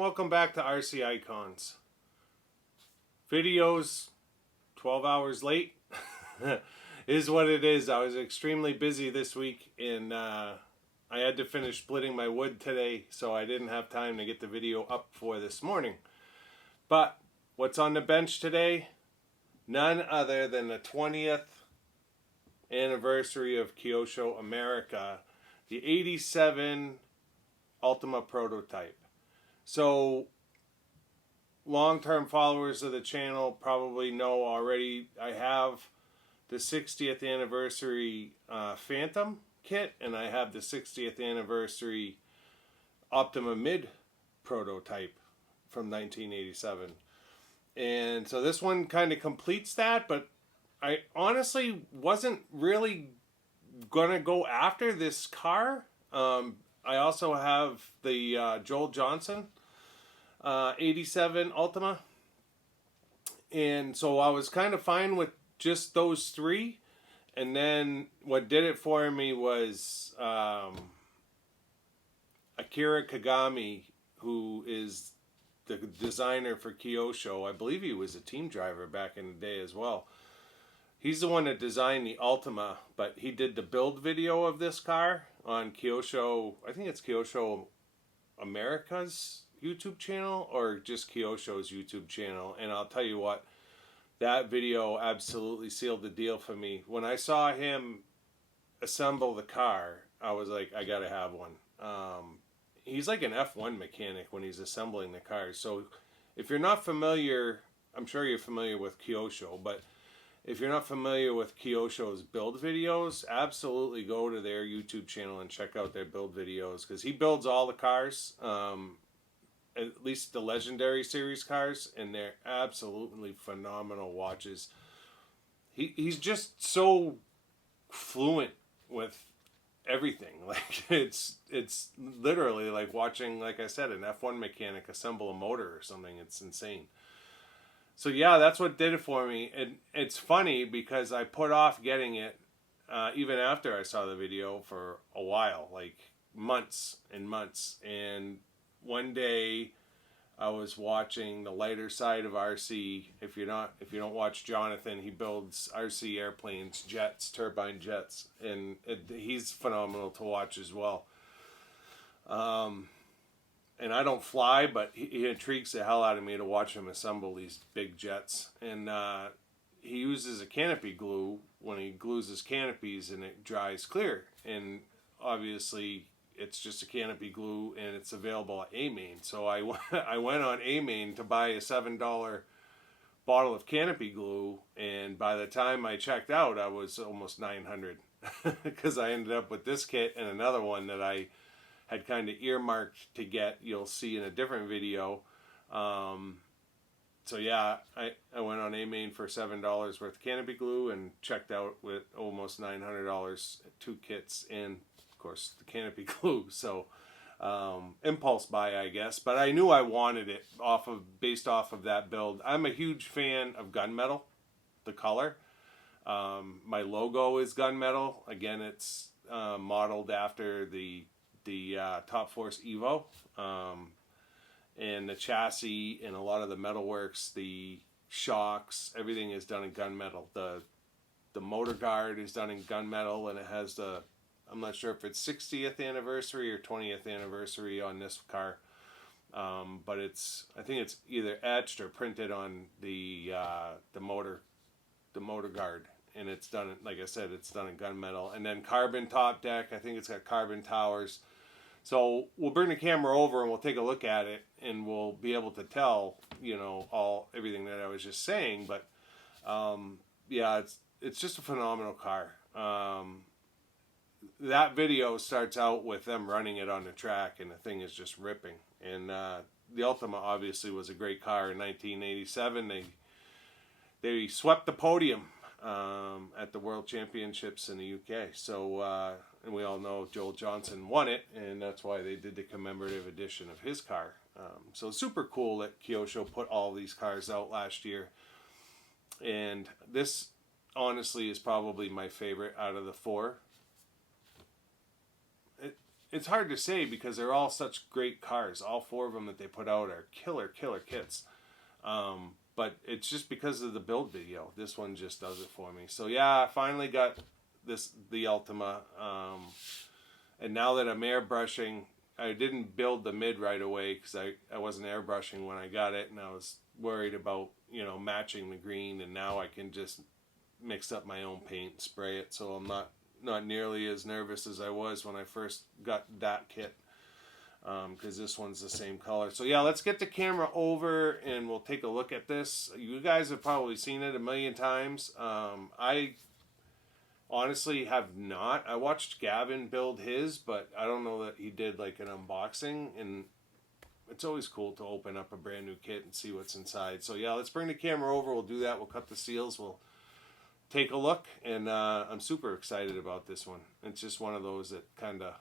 welcome back to RC Icons. Videos 12 hours late is what it is. I was extremely busy this week and I had to finish splitting my wood today, so I didn't have time to get the video up for this morning. But what's on the bench today? None other than the 20th anniversary of Kyosho America, the 87 Ultima prototype. So long-term followers of the channel probably know already I have the 60th anniversary Phantom kit, and I have the 60th anniversary Ultima Mid prototype from 1987. And so this one kind of completes that, but I honestly wasn't really gonna go after this car. I also have the Joel Johnson 87 Ultima, and so I was kind of fine with just those three. And then what did it for me was Akira Kagami, who is the designer for Kyosho. I believe he was a team driver back in the day as well. He's the one that designed the Ultima, but he did the build video of this car on Kyosho, I think it's Kyosho America's YouTube channel, or just Kyosho's YouTube channel. And I'll tell you what, that video absolutely sealed the deal for me. When I saw him assemble the car, I was like, I gotta have one. He's like an F1 mechanic when he's assembling the cars. So if you're not familiar, I'm sure you're familiar with Kyosho, but if you're not familiar with Kyosho's build videos, absolutely go to their YouTube channel and check out their build videos, because he builds all the cars, at least the Legendary Series cars, and they're absolutely phenomenal watches. He's just so fluent with everything. Like it's literally like watching, like I said, an F1 mechanic assemble a motor or something. It's insane. So yeah, that's what did it for me. And it's funny because I put off getting it even after I saw the video for a while, like months and months. And one day I was watching the lighter side of RC. If you don't watch Jonathan, he builds RC airplanes, jets, turbine jets, and he's phenomenal to watch as well. And I don't fly, but he intrigues the hell out of me to watch him assemble these big jets. And he uses a canopy glue when he glues his canopies, and it dries clear. And obviously, it's just a canopy glue, and it's available at A-Main. So I went on A-Main to buy a $7 bottle of canopy glue, and by the time I checked out, I was almost $900 because I ended up with this kit and another one that I had kind of earmarked to get. You'll see in a different video. So yeah, I went on A-Main for $7 worth of canopy glue and checked out with almost $900, 2 kits, and of course the canopy glue. So impulse buy, I guess, but I knew I wanted it based off of that build. I'm a huge fan of Gunmetal, the color. My logo is Gunmetal. Again, it's modeled after the Top Force Evo, and the chassis and a lot of the metalworks, the shocks, everything is done in gunmetal. The motor guard is done in gunmetal, and it has I'm not sure if it's 60th anniversary or 20th anniversary on this car, but I think it's either etched or printed on the motor guard. And it's done, like I said, it's done in gunmetal. And then carbon top deck. I think it's got carbon towers. So we'll bring the camera over and we'll take a look at it, and we'll be able to tell, everything that I was just saying. But yeah, it's just a phenomenal car. That video starts out with them running it on the track, and the thing is just ripping. And the Ultima obviously was a great car in 1987. They swept the podium at the World Championships in the UK. So, and we all know Joel Johnson won it, and that's why they did the commemorative edition of his car. So super cool that Kyosho put all these cars out last year. And this, honestly, is probably my favorite out of the 4. it's hard to say because they're all such great cars. All 4 of them that they put out are killer kits. But it's just because of the build video. This one just does it for me. So yeah, I finally got the Ultima. And now that I'm airbrushing, I didn't build the mid right away because I wasn't airbrushing when I got it, and I was worried about, you know, matching the green, and now I can just mix up my own paint and spray it, so I'm not nearly as nervous as I was when I first got that kit, because this one's the same color. So yeah, let's get the camera over and we'll take a look at this. You guys have probably seen it a million times. I honestly have not. I watched Gavin build his, but I don't know that he did like an unboxing, and it's always cool to open up a brand new kit and see what's inside. So yeah, let's bring the camera over. We'll do that. We'll cut the seals. We'll take a look, and I'm super excited about this one. It's just one of those that kind of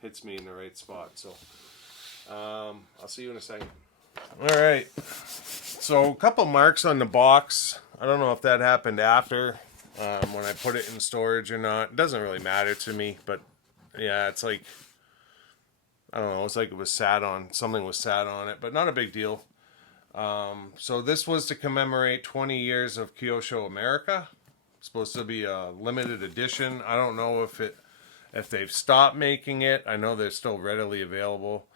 hits me in the right spot. So I'll see you in a second. All right. So a couple marks on the box. I don't know if that happened after when I put it in storage or not. It doesn't really matter to me, but yeah, it's like, I don't know, it's like it was something was sat on it, but not a big deal. So this was to commemorate 20 years of Kyosho America. It's supposed to be a limited edition. I don't know if they've stopped making it. I know they're still readily available.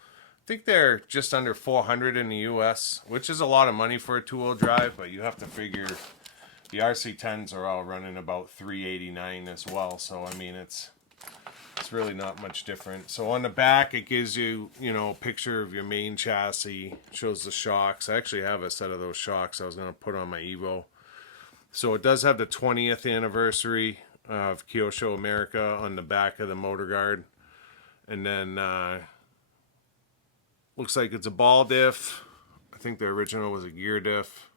I think they're just under 400 in the US, which is a lot of money for a 2-wheel drive, but you have to figure the RC10s are all running about $389 as well. So I mean, it's really not much different. So on the back, it gives you, you know, a picture of your main chassis, shows the shocks. I actually have a set of those shocks I was going to put on my Evo. So it does have the 20th anniversary of Kyosho America on the back of the motor guard. And then looks like it's a ball diff. I think the original was a gear diff.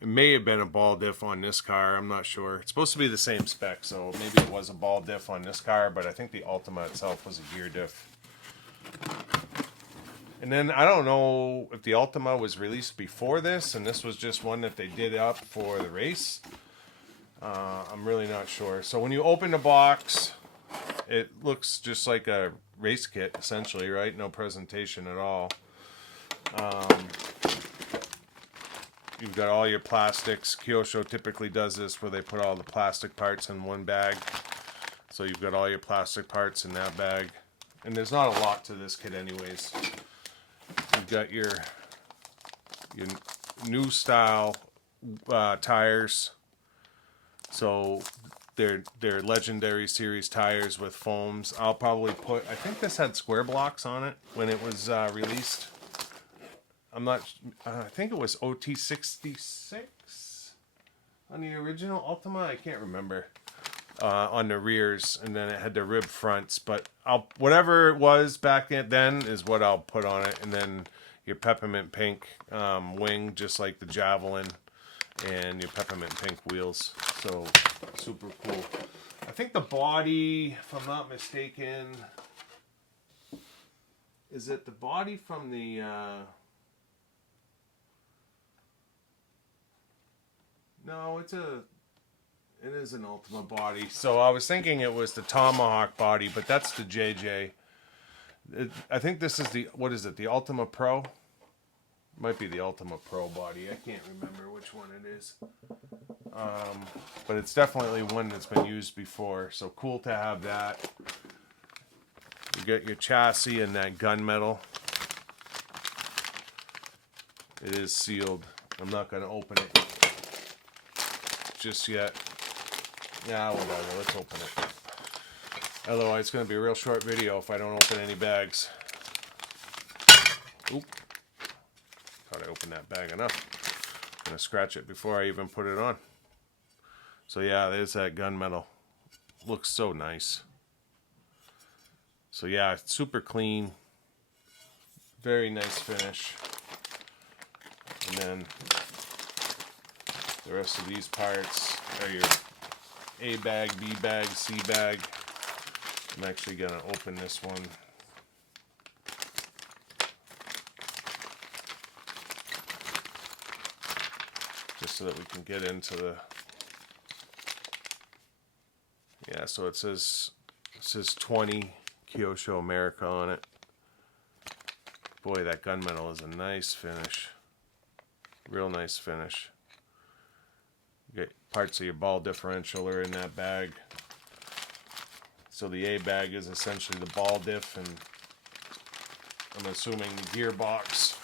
It may have been a ball diff on this car. I'm not sure. It's supposed to be the same spec, so maybe it was a ball diff on this car, but I think the Ultima itself was a gear diff. And then I don't know if the Ultima was released before this, and this was just one that they did up for the race. I'm really not sure. So when you open the box, it looks just like a race kit, essentially, right? No presentation at all. You've got all your plastics. Kyosho typically does this where they put all the plastic parts in one bag. So you've got all your plastic parts in that bag. And there's not a lot to this kit anyways. You've got your new style tires. So they're legendary series tires with foams. I'll probably put, I think this had square blocks on it when it was released. I'm not, I think it was OT66 on the original Ultima. I can't remember. On the rears, and then it had the rib fronts. But whatever it was back then is what I'll put on it. And then your peppermint pink wing, just like the Javelin, and your peppermint pink wheels. So super cool. I think the body, if I'm not mistaken, is it the body from the no, it is an Ultima body. So I was thinking it was the Tomahawk body, but that's the JJ. I think this is what is it, the Ultima Pro? Might be the Ultima Pro body. I can't remember which one it is. But it's definitely one that's been used before. So cool to have that. You get your chassis and that gunmetal. It is sealed. I'm not going to open it just yet. Yeah, whatever. Let's open it. Otherwise, it's going to be a real short video if I don't open any bags. Oop. Thought I opened that bag enough. I'm going to scratch it before I even put it on. So yeah, there's that gunmetal. Looks so nice. So yeah, super clean. Very nice finish. And then the rest of these parts are your A bag, B bag, C bag. I'm actually going to open this one. Just so that we can get into the... Yeah, so it says 20 Kyosho America on it. Boy, that gunmetal is a nice finish. Real nice finish. You get parts of your ball differential are in that bag. So the A bag is essentially the ball diff, and I'm assuming the gearbox,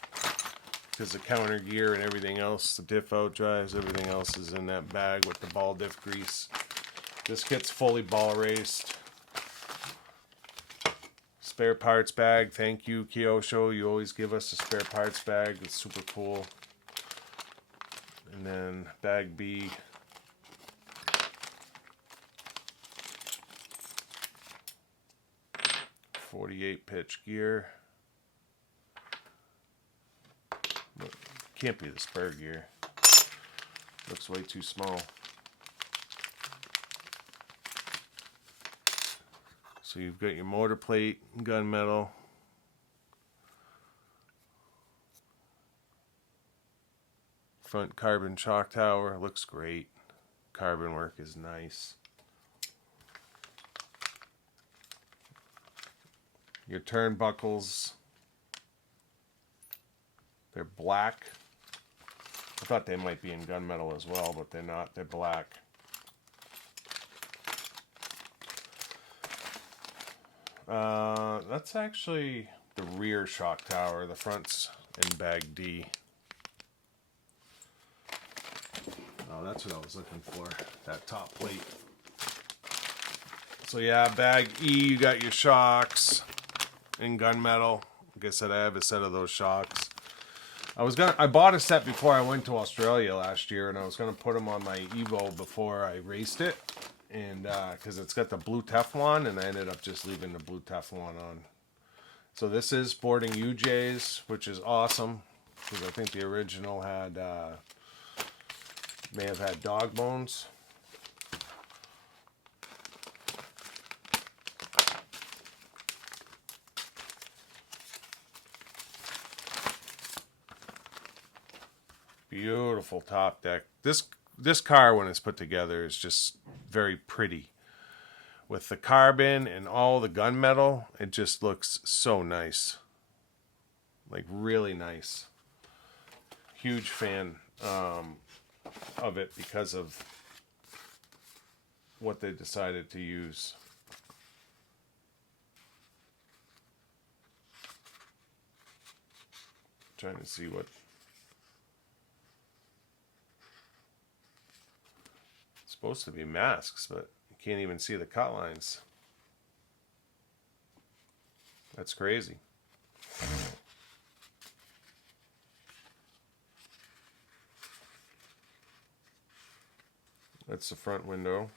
because the counter gear and everything else, the diff out drives, everything else is in that bag with the ball diff grease. This kit's fully ball raced. Spare parts bag. Thank you, Kyosho. You always give us a spare parts bag. It's super cool. And then bag B. .48 pitch gear. Can't be the spare gear. Looks way too small. So you've got your motor plate, gunmetal. Front carbon shock tower. Looks great. Carbon work is nice. Your turnbuckles. They're black. I thought they might be in gunmetal as well, but they're not. They're black. That's actually the rear shock tower. The front's in bag D. Oh, that's what I was looking for. That top plate. So yeah, bag E, you got your shocks in gunmetal. Like I said, I have a set of those shocks. I bought a set before I went to Australia last year, and I was gonna put them on my Evo before I raced it, and because it's got the blue Teflon, and I ended up just leaving the blue Teflon on. So this is sporting UJs, which is awesome, because I think the original had may have had dog bones. Beautiful top deck. This car, when it's put together, is just very pretty. With the carbon and all the gunmetal, it just looks so nice. Like, really nice. Huge fan of it because of what they decided to use. Trying to see what... supposed to be masks, but you can't even see the cut lines. That's crazy. That's the front window,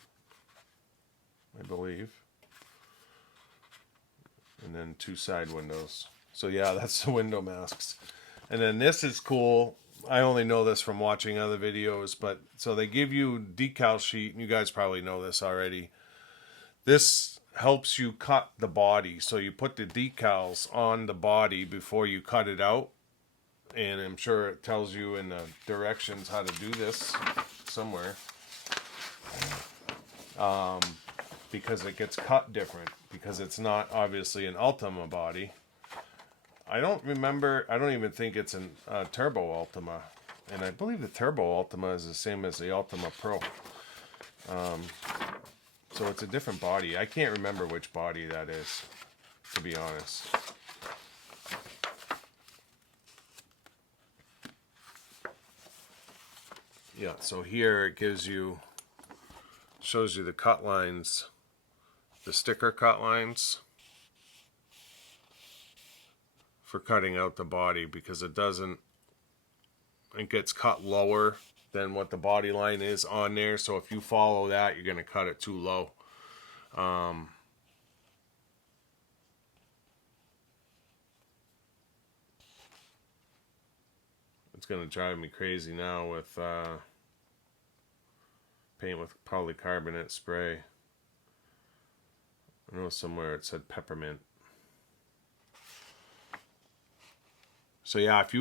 I believe. And then 2 side windows. So yeah, that's the window masks. And then this is cool. I only know this from watching other videos, but so they give you decal sheet, and you guys probably know this already. This helps you cut the body. So you put the decals on the body before you cut it out. And I'm sure it tells you in the directions how to do this somewhere. Because it gets cut different. Because it's not obviously an Ultima body. I don't even think it's a Turbo Ultima. And I believe the Turbo Ultima is the same as the Ultima Pro. So it's a different body. I can't remember which body that is, to be honest. Yeah, so here it shows you the cut lines, the sticker cut lines for cutting out the body, because it gets cut lower than what the body line is on there. So if you follow that, you're going to cut it too low. It's going to drive me crazy now with paint with polycarbonate spray. I know somewhere it said peppermint. So yeah, if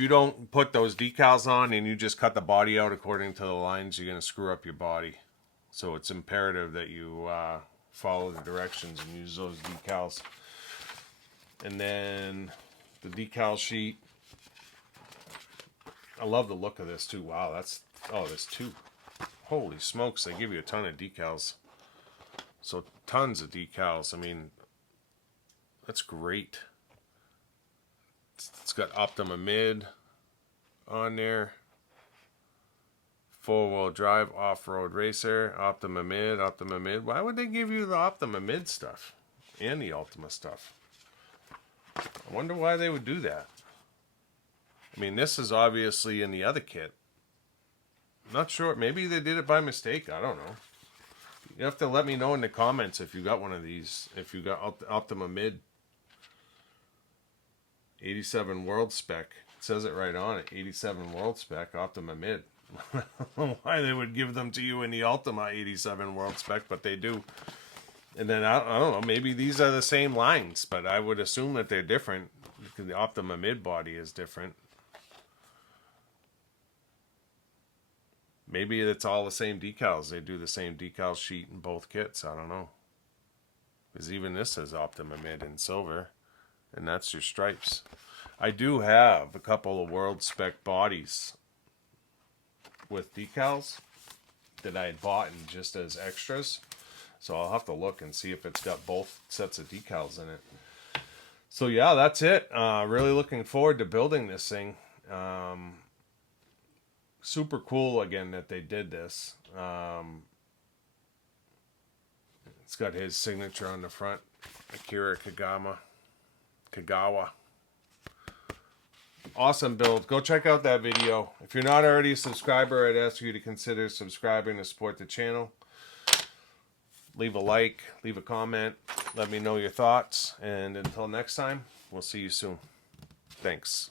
you don't put those decals on and you just cut the body out according to the lines, you're going to screw up your body. So it's imperative that you follow the directions and use those decals. And then the decal sheet. I love the look of this too. Wow, that's, oh, there's two. Holy smokes, they give you a ton of decals. So tons of decals. I mean, that's great. It's got Ultima mid on there. 4-wheel drive off-road racer. Ultima mid, Ultima mid. Why would they give you the Ultima mid stuff and the Ultima stuff? I wonder why they would do that. I mean, this is obviously in the other kit. I'm not sure. Maybe they did it by mistake. I don't know. You have to let me know in the comments if you got one of these. If you got Ultima mid. 87 world spec. It says it right on it. 87 world spec, Ultima mid. I don't know why they would give them to you in the Ultima 87 world spec, but they do. And then, I don't know, maybe these are the same lines, but I would assume that they're different because the Ultima mid body is different. Maybe it's all the same decals. They do the same decal sheet in both kits. I don't know. Because even this says Ultima mid in silver. And that's your stripes. I do have a couple of world spec bodies with decals that I had bought in just as extras. So I'll have to look and see if it's got both sets of decals in it. So yeah, that's it. Really looking forward to building this thing. Super cool again that they did this. It's got his signature on the front. Akira Kagawa. Awesome build. Go check out that video. If you're not already a subscriber, I'd ask you to consider subscribing to support the channel. Leave a like, leave a comment, let me know your thoughts, and until next time, we'll see you soon. Thanks.